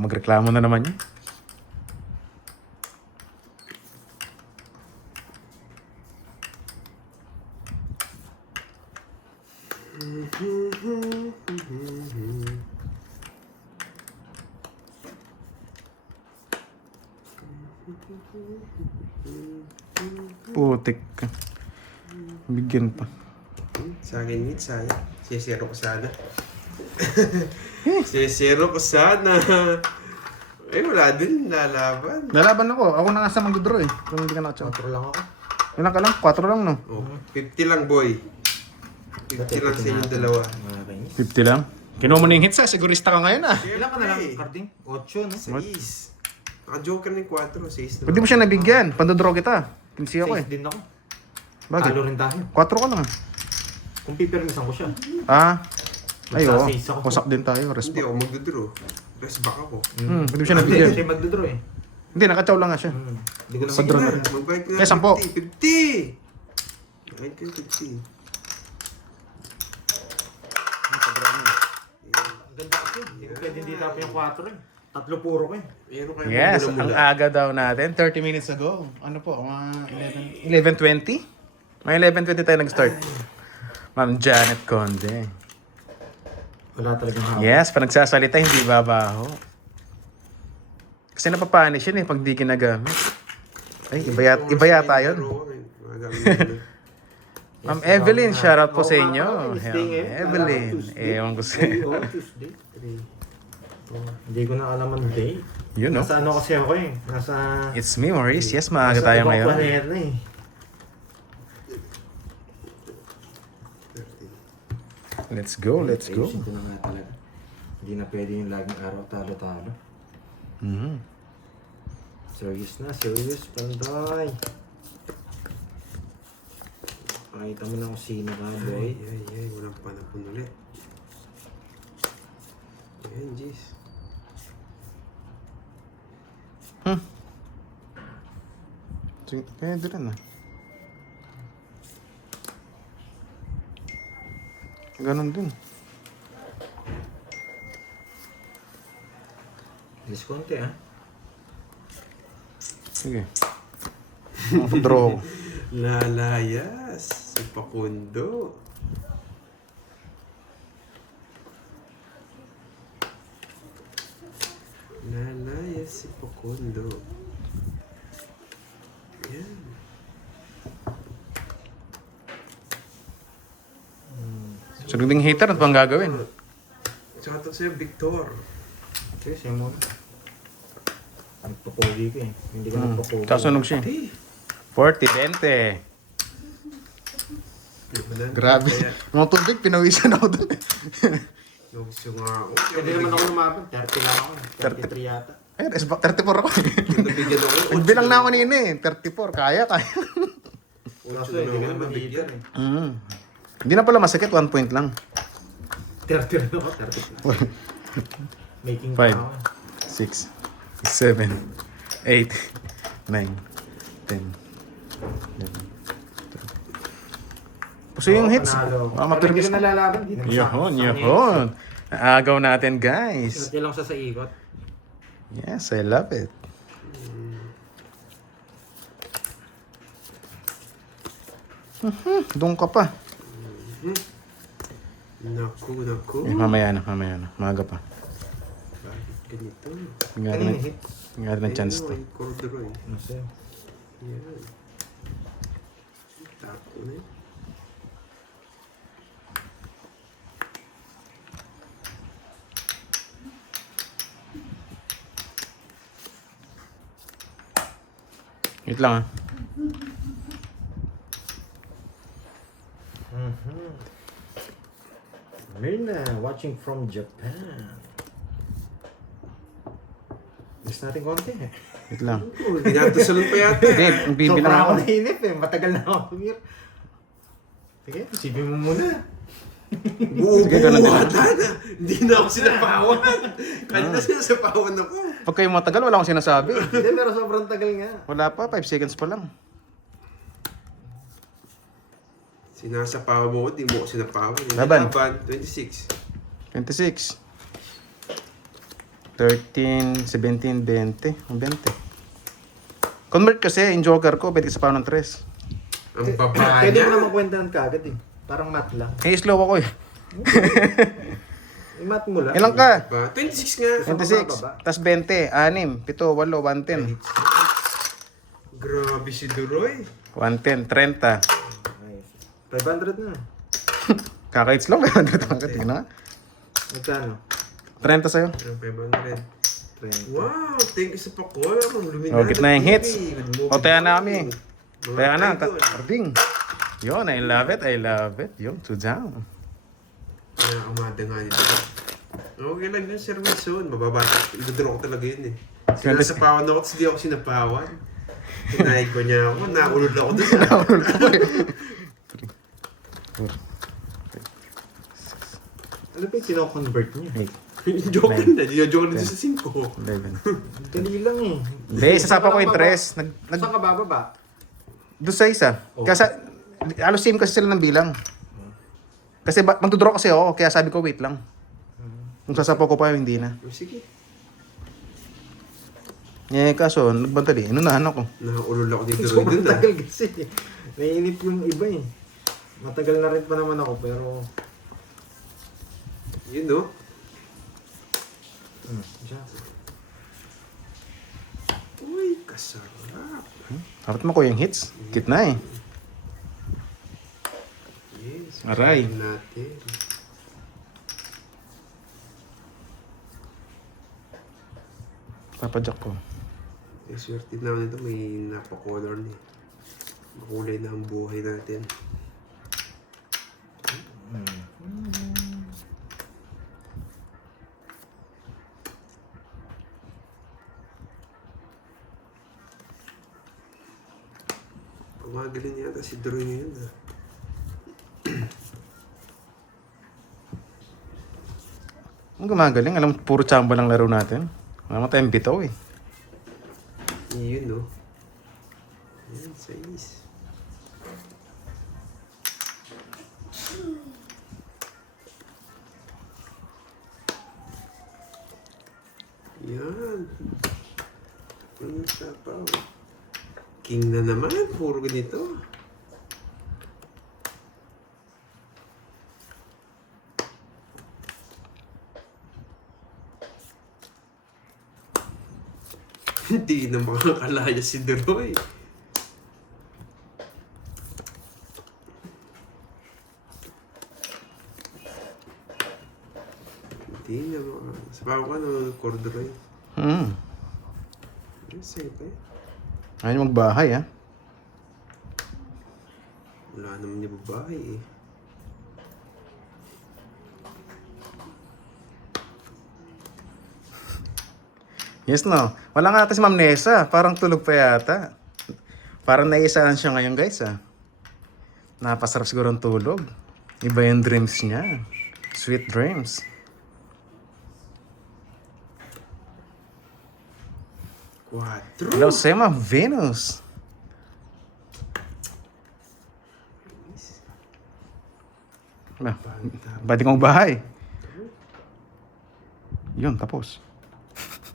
Magreklamo na naman yun. Putik ka. Bigyan pa. Sa akin yun, sayang. Sisiro ko sana. Sisiro ko sana. Eh, wala din. Lalaban. Lalaban ako. Ako na nga sa mag-draw eh. Kung hindi ka nakachok. 4 lang ako. Ilan ka lang? 4 lang no? Oh, 50 lang, boy. 50 lang sa inyong dalawa. Okay. 50 lang? Kinuha mo na yung hits ah. Sigurista ka ngayon ah. Ilan ka na lang, Carding? 8, no? 6. Naka-joker ng 4. 6 na. Pwede mo siya nabigyan. Pandodraw kita. Pinsi ako eh. 6 din ako. Bakit? Talo rin tayo. 4 ka lang ah. Kung pipirmisan ko siya. Ah. Ay oo. Magsasays ako. Wasak din tayo. Hindi Respect. ako magdodraw. Rest back ako. Pwede mo siya Hindi, nabigyan. kasi magdodraw eh. Hindi, nakachaw lang nga siya. Hindi ko na Sa draw na rin. Mag-bike na. Kaya 10. 50. Bike ka 50. Ang ganda kasi. Hindi ko pwede hindi tapos yung 4 eh. 3 puro ko eh. Meron kayo Yes, ang mula-mula. aga daw natin. 30 minutes ago. Ano po? Mga 11:20? Mga 11:20 tayo nag-start. Ma'am Janet Conde. Wala talagang hapon. Yes, pag nagsasalita, hindi babaho. Kasi napapanish yun eh, pag di ginagamit. Ay, iba yata yun. Ma'am Evelyn, shoutout po sa inyo. Evelyn, ewan ko sa'yo. Tuesday. 3. Hindi ko na alam ang day. Yun no? Nasa ano kasi ako eh. Nasa... It's me, Maurice. Yes, maaga nasa tayo ibang ngayon. planeta eh. Let's go, let's go. Ayusin ko na nga talaga. Hindi na pwede yung laging araw talo-talo. Mhm. Serious na, serious, Pandoy. Pakita mo na kung sino ka, boy. Ay, walang panapon ulit. Ayan, jeez. Sige, pwede rin ah. Ganon din. Diskonti ah. Sige. Draw. Lalayas. Si Pakundo. Lalayas si Pakundo. Yan. Sunod ding hater, ano pang gagawin? Tsaka ito sa'yo, Victor. Sige, siya muna. Nagpapogi ka eh. Hindi ka nagpapogi. Kasunog siya. Hey! 40, 20. Grabe. Mga tubig, pinawisan ako dun. Gusto nga ako. Pwede naman ako lumaban. 30 lang ako. 33 yata. Ay, 34 ako. Nabigyan ako. Nagbilang na ako kanina eh. 34, kaya. Kaso hindi ka naman leader eh. Hindi na pala masakit, 1 point lang. 30 rin ako, 30. Making 5, pa ako. 6, 7, 8, 9, 10, 11. Puso yung hits. Panalo. Ah, Pero hindi mapirmis ko nalalaban. Hindi naman Yun, sa- yun. Naagaw natin, guys. Sunod lang siya sa ikot. Yes, I love it. Doon ka pa. Naku. Mamaya na. Maaga pa. Bakit ganito? Bigyan Ano natin yung hit? bigyan natin ng chance to. Ay, corduroy. Ano sa'yo? Yan. Tapo na yun. Wait lang ah. Mirna, watching from Japan. Gusto natin konti eh. Wait lang. Oh, dinatusalan pa yata. Hindi, bibilang Sobrang ako. ako nainip eh. Matagal na ako tumir. Sige, isipin mo muna. Sige, ganun din. Buo-buo na. Hindi na ako sinapawan. Kanina sinasapawan ako. Pag kayo matagal, wala akong sinasabi. Hindi, pero sobrang tagal nga. Wala pa, 5 seconds pa lang. Sinasapawan mo ko, di mo ako sinapawan. Laban. 26. 26. 13, 17, 20. Ang 20. Convert kasi, yung joker ko, pwede ka sa ng 3. Ang baba Pwede niya. mo na magkwentahan kaagad eh. Parang math lang. Eh, slow ako eh. I-math mo lang. Ilang ka? Diba? 26 nga. 26. Tapos 20, 6, 7, 8, 110. Grabe si Duroy. 110, 30. Nice. 500 na. Kaka-hits lang, 500 ang kating na. Magkano? 30 sa'yo. Ang 500. 30. Wow, thank you sa pakol. Oh, gitna yung hits. O, taya na kami. Mga Kaya na, idol. karding. Yun, I love it, I love it. Yun, tudang. Umada nga nito. Okay lang yun, Sir Wilson. Mababa. Idodro ko talaga yun eh. Sinasapawan ako, tapos di ako sinapawan. Tinayag ko niya ako, naulod ako doon. Ano ba yung kino-convert niya? 8, Joke na, joke na sa 5. 11. Dali lang eh. Hindi, sasapa ko yung 3. Saan ka bababa? Doon sa isa. Oh. Kasi, halos same kasi sila ng bilang. Kasi magdodraw kasi ako, kaya sabi ko wait lang. Kung sasapaw ko pa, hindi na. Sige. Eh, kaso, nagbantali. Inunahan ako. Nakaulol ako dito rin Sobrang dun ah. tagal kasi. Naiinip yung iba eh. Matagal na rin pa naman ako pero... Yun no? Siya. Uy, kasarap. Dapat mo ko yung hits. Cute na eh. Yes. Aray. kain natin. Papadyak ko. Eh, swerte naman ito, may napakolor niya. Makulay na ang buhay natin. Gumagaling yata si Droy ngayon ah. Ang gumagaling. Alam, puro chamba lang laro natin. Wala mo tayong bitaw eh. Yun no? Yan, sais. Yan. Ang sapaw. King na naman. Puro ganito. Hindi na makakalaya si Deroy. Hindi na makakalaya. Sabaw ka no, Corduroy. Safe eh. Ayaw magbahay ah. Wala naman yung babae eh. Yes no. Wala nga ata si Ma'am Nessa. Parang tulog pa yata. Parang naisahan siya ngayon guys ah. Napasarap siguro ang tulog. Iba yung dreams niya. Sweet dreams. Quatro. Hello, Sema Venus. Ba, pwede kong bahay. Yun, tapos.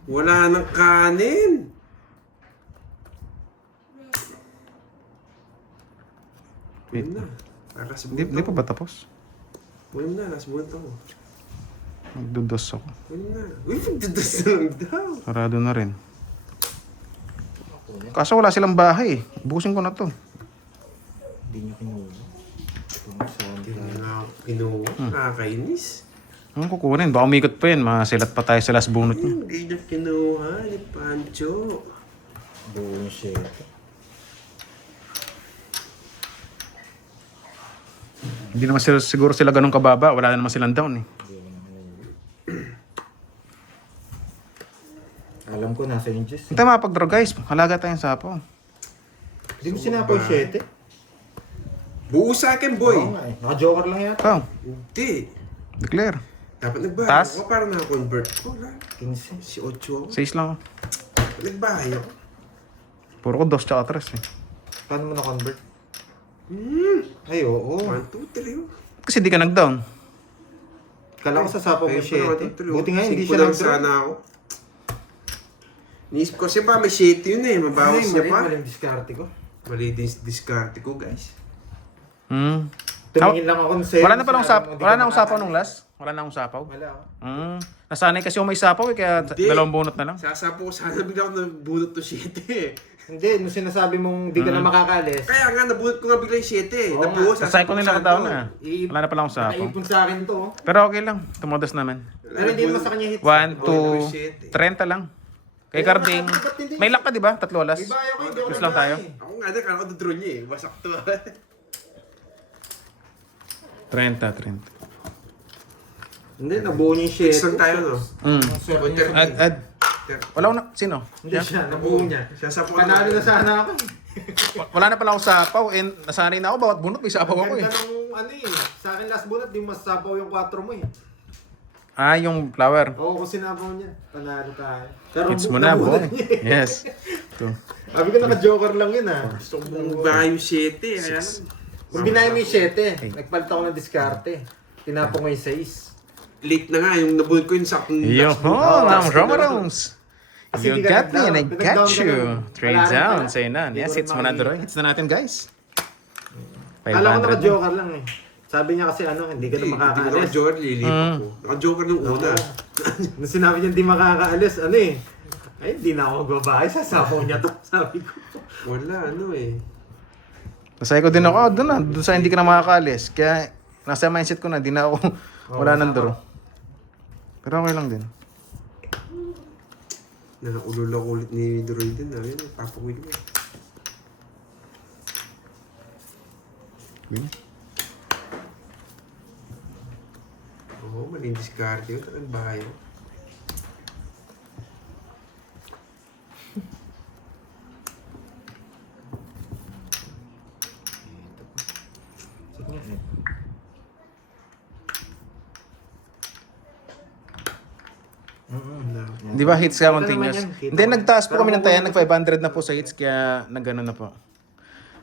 Wala nang kanin. Wala na. Alas Di pa ba tapos? Wala na, alas buwan ako. Magdudos ako. Wala na. Uy, magdudas na lang daw. Sarado na rin. Kaso wala silang bahay. Bukusin ko na to. Hindi niyo kinuha. Hindi na ako kinuha. Nakakainis. Anong kukunin? Baka umikot pa yun. Masilat pa tayo sa last bunot niya. Hindi na kinuha ni Pancho. Buong shit. Hindi naman sila, siguro sila ganun kababa. Wala na naman silang down eh. Alam ko, nasa inches. Hindi tayo makapag-draw guys. Halaga tayong sapaw. Hindi mo sinapaw 7. Buo sa akin, boy. Oo nga eh. Naka-joker lang yata. Ikaw, Hindi. declare. Dapat nagbahay Tas? ako. Parang naka-convert ko. Wala. 15. Si 8 ako. 6 lang ako. Nagbahay ako. Puro ko 2 tsaka 3 eh. Paano mo na-convert? Ay, oo. 1, 2, 3. Kasi di ka nag-down. Kala ko sa sapaw mo Ayun pa naman, 7. 2, 3. Buti nga hindi Cinco siya lang nag-draw. sana ako. Niisip ko siya pa, may 7 yun eh. Mabawas Ay, niya mali, pa. mali yung diskarte ko. Mali din diskarte ko, guys. Tumingin lang ako ng 7. Wala na palang wala na akong sapaw nung last? Wala na akong sapaw? Wala ako. Nasanay kasi ako may sapaw eh, kaya Hindi. dalawang bunot na lang. Sasapo ko sana bigla ako nabunot to 7 eh. Hindi, nung sinasabi mong di ka na makakaalis, Kaya nga, nabunot ko nga bigla yung 7 eh. Oo Nabuo, Sa cycle nila tao na. I- Wala na palang akong sapaw. nakaipon sa akin to. Pero okay lang, tumodas naman. Pero hindi naman sa kanya hits. 1, Oh, 2, 30 lang. Kay Carding, may lock ka di ba? 3 alas. May bayo ko, hindi ako Close lang tayo. nagbahay. Ako nga, nakala ko doon niya eh. Wasak to. 30. Hindi, nabuo niya yung 7. Fix lang tayo, no? Ad. Wala ko na, sino? Hindi siya, nabuo niya. Siya sa po. Panalo na sana ako. Wala na pala akong sapaw and nasanay na ako, bawat bunot may sapaw ako eh. Ganda nung ano eh. Sa akin last bunot, di masapaw yung 4 mo eh. Ah, yung flower. Oo, kung sinapaw niya. Panalo tayo. Pero Hits mo na, nabunot boy. niya eh. Yes. Ito. Sabi ko naka-joker lang yun ah. Gusto kong bahay yung 7 eh. Ayan. Kung binaya mo yung 7, nagpalit ako ng diskarte. Tinapong ko yung 6. Late na nga, yung nabunot ko yung saktong Yo, Ma'am Romarons. Kasi You di ka got me and I nag-down. got Nag-down ka you. na. 3 Wala rin down, pala. say none. Hindi Yes, ko hits rin mo na makikita. Droy. Hits na natin, guys. Alam ko 500. naka-joker lang eh. Sabi niya kasi ano, hindi ka na Hindi ko makakaalis. naka-joker, lilipat ko. Naka-joker nung una. Nung sinabi niya hindi makakaalis, ano eh. Ay, hindi na ako magbabahay. Sasapaw niya to. Sabi ko. Wala, ano eh. Nasay ko din ako, doon na. Doon sa hindi ka na makakaalis. Kaya, nasa mindset ko na, di na ako, wala nang draw. Pero okay lang din. Nakaulol ako ulit ni Droid din. Ayun, papakuin mo. Yun. Oo, maling diskarte yun. Ang bahay. Di ba hits ka Ito continuous? naman yan, kita Hindi, mo. nagtaas po Pero kami ng tayan. mabubuti. Nag 500 na po sa hits, kaya nag-ano na po.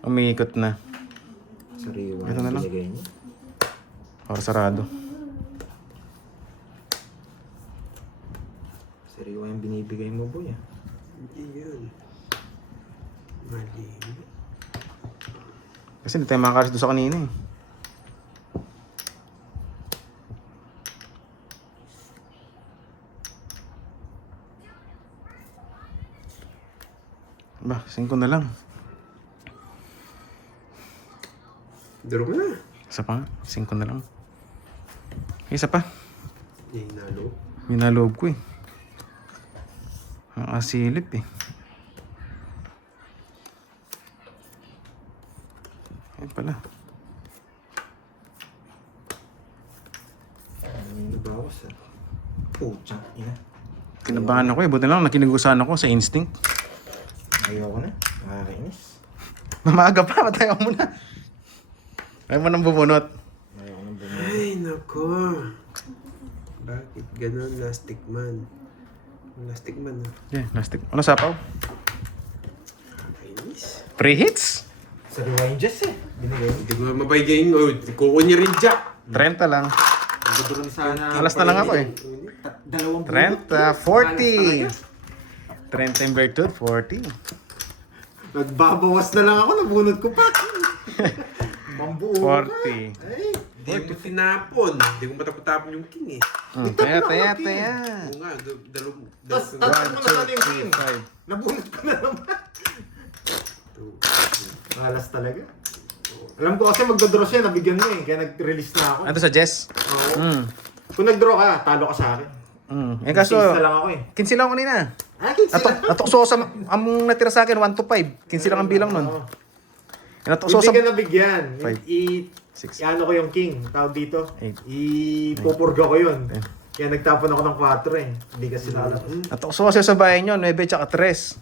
Umiikot na. Sariwa. Ito na lang. binigay niya. Or sarado. Sariwa yung binibigay mo, boy. Ah. Hindi yun. Mali. Kasi hindi tayo makakalis doon sa kanina eh. Ba, 5 na lang. Daro mo na. Isa pa nga, 5 na lang. Isa pa. Hindi nalo. Minaloob ko eh. Ang asilip eh. Ayun pala. Nabawas ah. Putsang ina. Kinabahan ako eh. Buti lang nakinigusan ako sa instinct. Ayoko na. Nakakainis. Mamaga pa, matayo muna. Ayaw mo nang bubunot. Ayoko nang bumili. Ay, nako. Bakit ganun, Lastic Man? Lastic Man, ah. Yeah, plastic. Ano sapaw? Kainis. Free hits? Sariwa yung Jess eh. Binigay mo. Hindi ko mabaygayin. Oh, kuko niya rin Jack. 30 lang. Nagdodron sana. Alas na lang ako eh. Dalawang bunot. 30, 40. 30 in virtud, 40. Nagbabawas na lang ako. Nabunot ko pa. Mambuo ka. 40. Ay. Hindi ko tinapon. Hindi ko matapon yung king eh. Taya. Oo nga, dalawang. Tapos tatlo mo na sana yung king. Nabunot ko na naman. Malas talaga. Alam ko kasi magdodraw siya, nabigyan mo eh. Kaya nag-release na ako. Ano sa Jess? Oo. Kung nag-draw ka, talo ka sa akin. Eh kaso, 6 na lang ako eh. 15 lang ako kanina. Ah, 15 lang. Natukso sa, ang natira sa akin, 1 to 5. 15 lang ang bilang nun. Oo. Natukso Hindi sa, ka nabigyan. Five. Six. Iano ko yung king, tawag dito. Eight. Ipupurga ko yun. Ten. Kaya nagtapon ako ng 4 eh. Hindi kasi nalakas. At so kasi sa bahay nyo, 9 tsaka 3.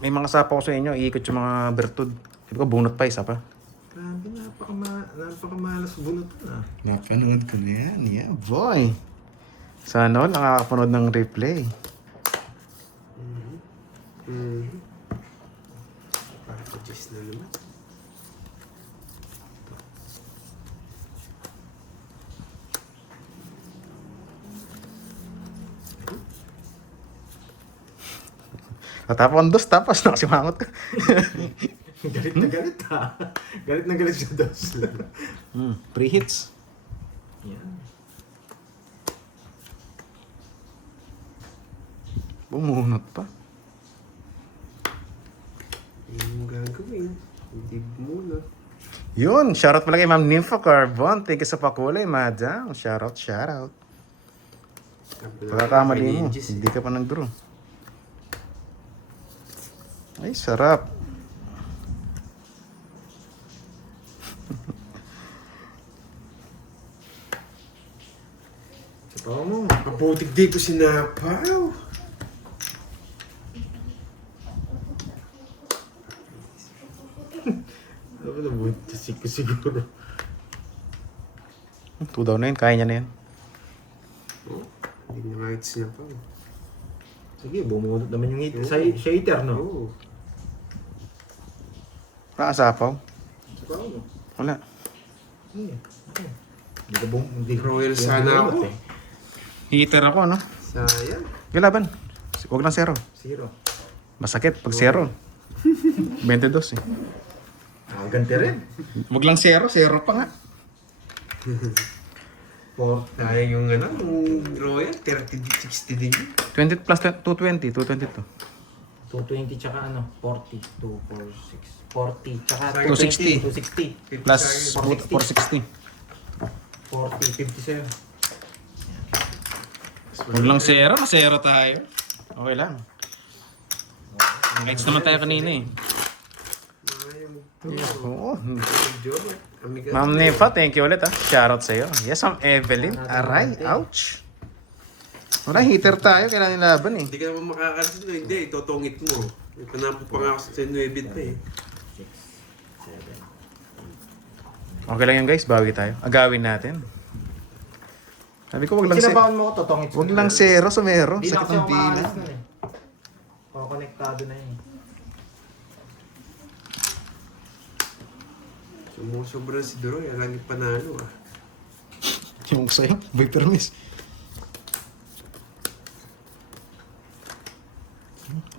May mga sapo ko sa inyo, iikot yung mga bertud. Sabi ko, bunot pa, isa pa. Grabe, napakamalas bunot na. Napanood ko na yan. Yeah, boy. Sana all nakakapanood ng replay. Packages na naman. Natapon dos, tapos nakasimangot ka. Galit na galit ha. Galit na galit siya dos. Pre-hits. Yan. Bumunot pa. Yung gagawin. Hindi muna. Yun, shoutout pala kay Ma'am Nympha Carbon. Thank you sa pakulay, madam. Shoutout, shoutout. Pagkakamali mo, hindi ka pa nag-draw. Ay, sarap. Sa tawa mo. Mabutig di ko sinapaw. Ano na buntis ko siguro. 2 daw na yun, kaya niya na yan. Oh, hindi na kahit sinapaw. Sige, bumunot naman yung shader, no? Oo. Nakasapaw? Sa tawa mo. Wala. Hindi ka hindi Royal hindi sana ka ako. bunot eh. Hitter ako, no? Sayang. Galaban. Huwag lang 0. 0. Masakit pag 0. 22 eh. Ah, ganti rin. Huwag lang 0, 0 pa nga. 4. Sayang yung ano, yung Royal, 30, 60 din yun. 20 plus 220, 222. 220 tsaka ano, 40, 246, 40 tsaka 260. 260, Plus 460. 460. 40, 50 sa'yo. Huwag lang 0, na 0 tayo. Okay lang. Lights naman tayo kanina eh. Oo. Ma'am Nefa, thank you ulit ah. Shoutout sa'yo. Yes, Ma'am Evelyn. Aray, ouch. Wala, hitter tayo. Kailangan nilaban eh. Hindi ka naman makakarasin na, hindi, itotongit mo. May panapo pa nga ako sa 9 pa eh. Okay lang yan guys, bawi tayo. Agawin natin. Sabi ko, wag lang 0. Sinabawan mo ko, totongit. Wag lang 0 sa mero. Hindi na Sakit kasi ng ako dila. makakalas nun eh. Konektado na yun. Sumusobra si Duroy, lagi panalo ah. Yung sa'yo, by permis.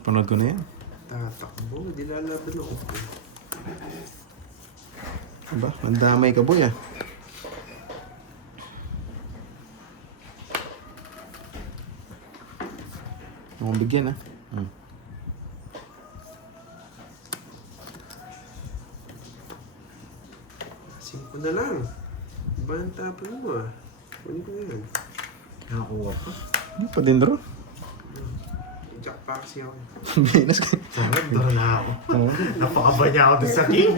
Panood ko na yan. Tatakbo, di lalaban ako. Aba, mandamay ka boy ah. Huwag bigyan ah. Singko na lang. Iba ang tapon mo ah. Kunin ko na yan. Nakakuha pa. Ano pa din bro? Jack pa kasi ako. Binas ka. Sana, doon na ako. Napakabanya ako doon sa king.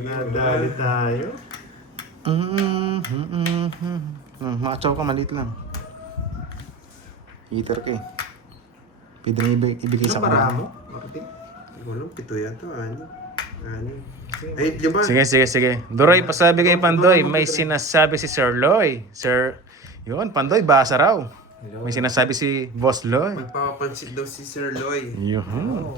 Nadali tayo. Makachaw ka, maliit lang. Heater ka eh. Pwede na ibigay Ano sa para kanya. mo? Martin? Hindi ko alam, 7 yata. Ano? Ay, di ba? Sige. Duroy, pasabi kay Pandoy, may sinasabi si Sir Loy. Yun, Pandoy, basa raw. Hello. May sinasabi si Boss Loy. Magpapapansin daw si Sir Loy. Yun. Oh.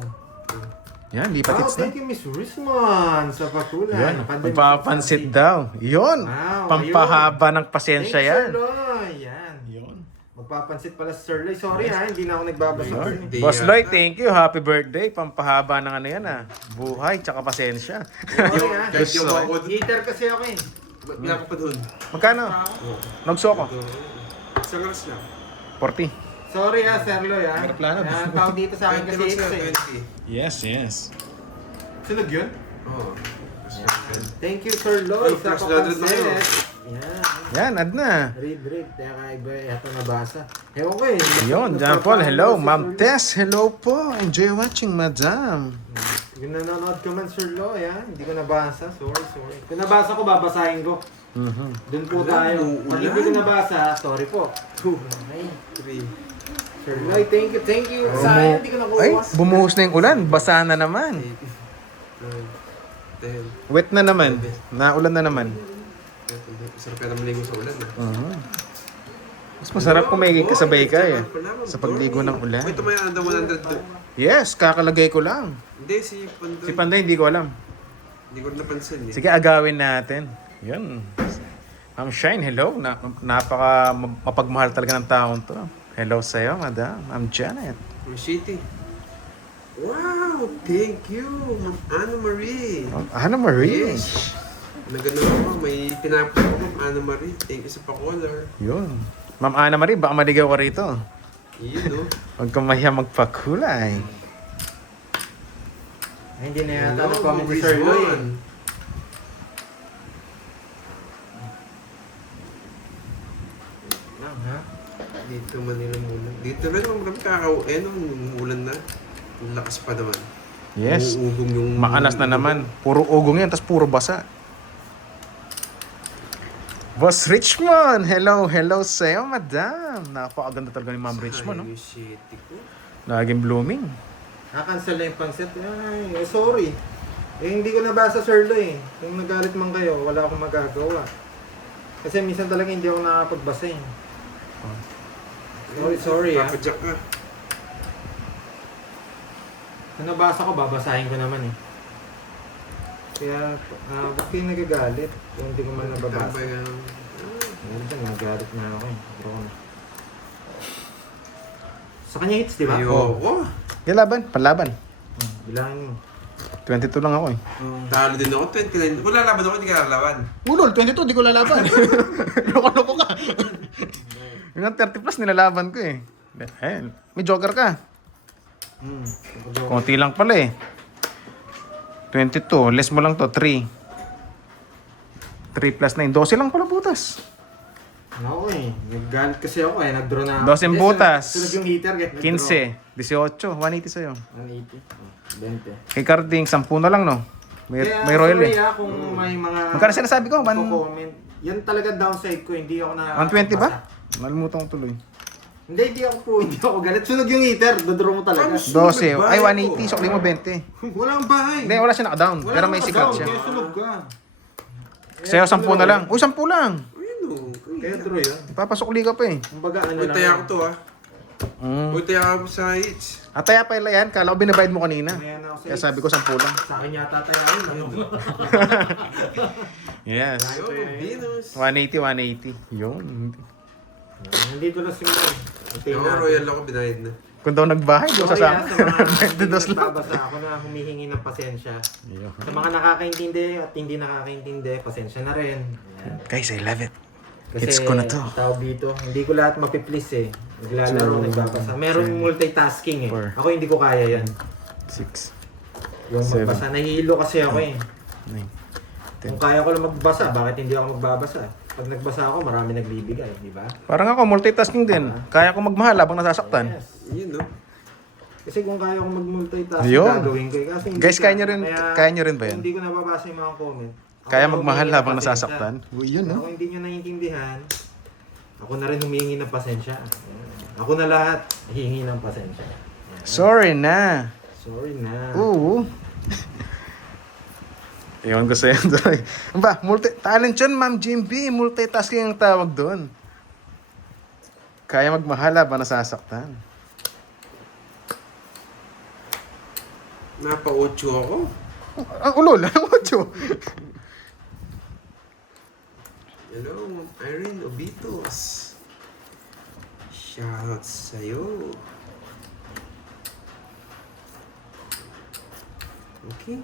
Yan, Wow, lipatits na. thank you Miss Risman sa pakulay. Yun, Napanda- magpapansit daw. Yun, Wow, pampahaba ng Thanks, pasensya Sir yan. Loy. Yan. Yun. Magpapansit pala si Sir Loy. Sorry ha, hindi na ako nagbabasa. Yun. Birthday Boss yata. Loy, thank you. Happy birthday. Pampahaba ng ano yan ah. Buhay, tsaka pasensya. Sorry ha. Kahit yung Gusto. ako doon. Hater kasi ako eh. Ba't nga ako pa doon? Magkano? Nagso ko. Isang oras na. 40. Sorry ha, Sir Loy ha. Aeroplano. Yan, tawag dito sa akin 20 kasi bucks na, X eh. 20. Yes. Sunog yun? Oo. Thank you Sir Loy Oh, sa plus lahat na papansit. tayo. Yan. Yan, ad na. Read. Kaya kaiba yata nabasa. Ewan ko eh. Yun, John Paul, hello. Ma'am Tess, hello po. Enjoy watching, madam. Kung nanonood ka man, Sir Loy, ha? Hindi ko nabasa. Sorry. Kung nabasa ko, babasahin ko. Doon po tayo. Pag hindi ko nabasa, sorry po. 2, Okay. 3. Sir Loy, thank you. Sayang, hindi ko Ay, nakuha. bumuhos na yung ulan. Basa na naman. 10. Wet na naman. Naulan na naman. Sarap ka na maligo sa ulan. Mas masarap kung may kasabay ka eh. Sa pagligo ng ulan. Ito may under 100. Yes, kakalagay ko lang. Hindi, si Pandoy. Si Panday, hindi ko alam. Hindi ko napansin eh. Sige, agawin natin. Yun. Ma'am Shine, hello. Napaka mapagmahal talaga ng taon to. Hello sa'yo, madam. Ma'am Janet. City. Wow! Thank you, Ma'am Anna Marie. Ma'am Anna Marie. Yes. Nagano ako, may tinapos ko, Ma'am Anna Marie. Thank you sa pa-color. Yun. Ma'am Anna Marie, baka maligaw ka rito. Yun, no? Huwag kang mahiya magpakulay. Ay, hindi na yata Hello, nagpamit si Miss Sir Loy. Juan. Lang, ha? Dito Manila muna. Dito rin, marami kakauin, umuulan na. Ang lakas pa naman. Yes. Umuugong yung... Maanas na naman. Puro ugong yan, tapos puro basa. Boss Richmond! Hello sa'yo, madam. Napakaganda talaga ni Ma'am Richmond, no? Ay, shitty ko. Laging blooming. Nakancel na yung pansit. Ay, sorry. Eh, hindi ko nabasa, Sir Loy. Kung nagalit man kayo, wala akong magagawa. Kasi minsan talaga hindi ako nakapagbasa eh. Sorry ah. Papadyak ka. Kung nabasa ko, babasahin ko naman eh. Kaya, ba't kayo nagagalit kung hindi ko man nababasa? Tama yan. Ayun dyan, nagalit na ako eh. Bro. Sa kanya hits, di ba? Ayoko. Laban, panlaban. Bilangin mo. 22 lang ako eh. Talo din ako, 29. Kung lalaban ako, hindi ka lalaban. Ulol, 22, di ko lalaban. Loko-loko ka. Yung 30 plus nilalaban ko eh. Eh, may joker ka. Konti lang pala eh. 22, less mo lang to, 3. 3 plus 9, 12 lang pala butas. Ako eh. Naggalit kasi ako eh. Nag-draw na ako. 12 butas. Sunod yung heater. 15, 18, 180 sa'yo. 180. 20. Kay Carding, 10 na lang no? May royal sorry, eh. Kung may mga... Magkano sinasabi ko? comment. Yan talaga downside ko. Hindi ako na... 120 ba? Nalimutan ko tuloy. Hindi ako galit. Sunog yung heater. Dodraw mo talaga. 12, ay 180, sukli mo 20. Walang bahay. Hindi, wala siya naka-down. Pero may sikat siya. Kaya sunog ka. Sa'yo, 10 na lang. Uy, 10 lang. Ayun o. Kaya draw yun. Papasukli ka pa eh. Kumbaga ano Uy, lang. taya ko to ah. Mm. Uy, taya ko sa hits. Ataya pa yan. Kala ko binabayad mo kanina. Ayan ako sa Kaya sabi ko 10 lang. Sa akin yata tayo yun. Yes. Ayun, Venus. 180, 180. Yun. Nandito na si Moy. Ako, royal ako, binayad na. Kung daw nagbahay, doon sa Sorry sama. sa mga hindi 22 lang. nagbabasa. Ako na humihingi ng pasensya. Sa mga nakakaintindi at hindi nakakaintindi, pasensya na rin. Ayan. Guys, I love it. Kasi Hits ko na to. ang tawag dito, hindi ko lahat mapiplease eh. Naglalaro, nagbabasa. Meron multitasking eh. Four. Ako hindi ko kaya yan. 6, Yung Seven. magbasa, nahihilo kasi ako eh. 9. Kung kaya ko lang magbasa, bakit hindi ako magbabasa? Pag nagbasa ako, marami nagbibigay, di ba? Parang ako, multitasking din. Kaya ko magmahal habang nasasaktan. Yes. Yun no. Kasi kung kaya ko mag-multitask, Ayun. gagawin ko eh. Kasi hindi Guys, ka- kaya nyo rin ba yan? Hindi ko nababasa yung mga comment. Ako Kaya na magmahal humingi ng habang pasensya. nasasaktan. Uy, yun no? Kung hindi nyo naiintindihan, ako na rin humingi ng pasensya. Ako na lahat hihingi ng pasensya. Sorry na. Sorry na. Oo. Iwan ko sa'yo. Ba, talent yun, Ma'am Jimby. Multitasking ang tawag doon. Kaya magmahal habang nasasaktan. Napa-8 ako. Ang ulol, ang ocho. Hello, Ma'am Irene Obitos. Shoutout sa'yo. Okay.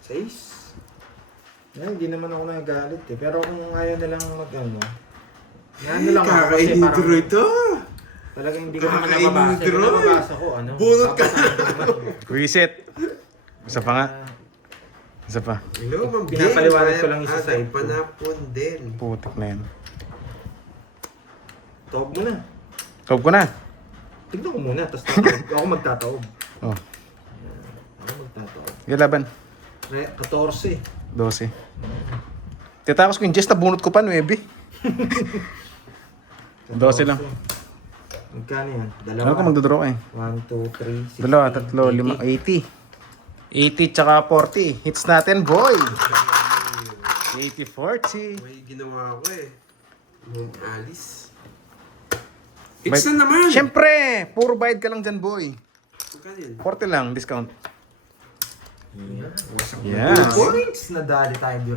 Sais. Hindi naman ako nagalit eh. Pero kung ayaw nilang mag-ano, ano lang ako kasi Kakainin parang tuloy to. talagang hindi ko naman Kakainin nababasa. ni Kung Troy. nababasa ko, ano? Bunot ka. babasahin ko naman. Reset. Isa pa nga. Isa pa. Hello, Ma'am Bing. Pinapaliwanag ko lang isa sa Ay, ito. panapon din. Putik na yan. Taob mo na. Taob ko na. Tignan ko muna, tapos tataob. Ako magtataob. Oh. Ako magtataob. Galaban. 14. 12. Titakos ko yung Jess, nabunot ko pa, 9. 12 lang. Magkano yan? Ano ko magdodraw eh? 1, 2, 3, 6. Dalawa, tatlo, 5, 80. 80 tsaka 40. Hits natin, boy! 80, 40. May ginawa ko eh. Ma'am Alice. Bay- It's na naman! Siyempre! Puro bayad ka lang dyan, boy. Magkano yun? 40 lang, discount. Yeah. Yes. 2 points! Nadali tayo, Beer